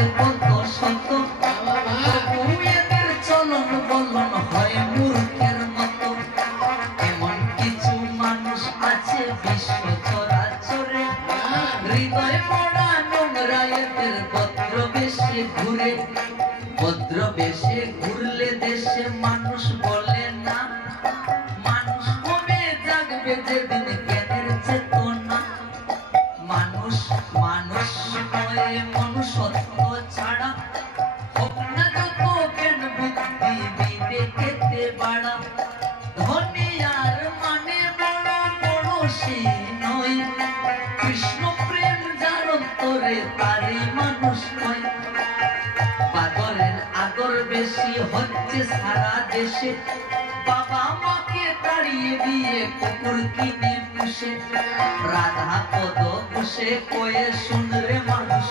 আছে কত শত, এদের চলন বলন হয় মূর্খের মতো। এমন কিছু মানুষ আছে বিশ্ব চরাচরে, হৃদয় পড়া নোংরা এদের ভদ্র বেশে ঘুরে। ভদ্র বেশে ঘুরলে দেশে মানুষ বলে না, মানুষ কবে জাগবে যেদিন জ্ঞানের চেতনা। মানুষ মানুষ নয় মনুষ্যত্ব ছাড়া, হোক না যত জ্ঞান বুদ্ধি বিবেকেতে বাড়া। ধনী আর মানে বড় বড় সে নয়, কৃষ্ণ প্রেম যার অন্তরে তারই মানুষ নয়। পাগলের আগর বেশি হচ্ছে সারা দেশে, বাবা মাকে তাড়িয়ে দিয়ে কুকুর কিনে পুষে। রাধা পদ পুষে কয়ে শুনরে মানুষ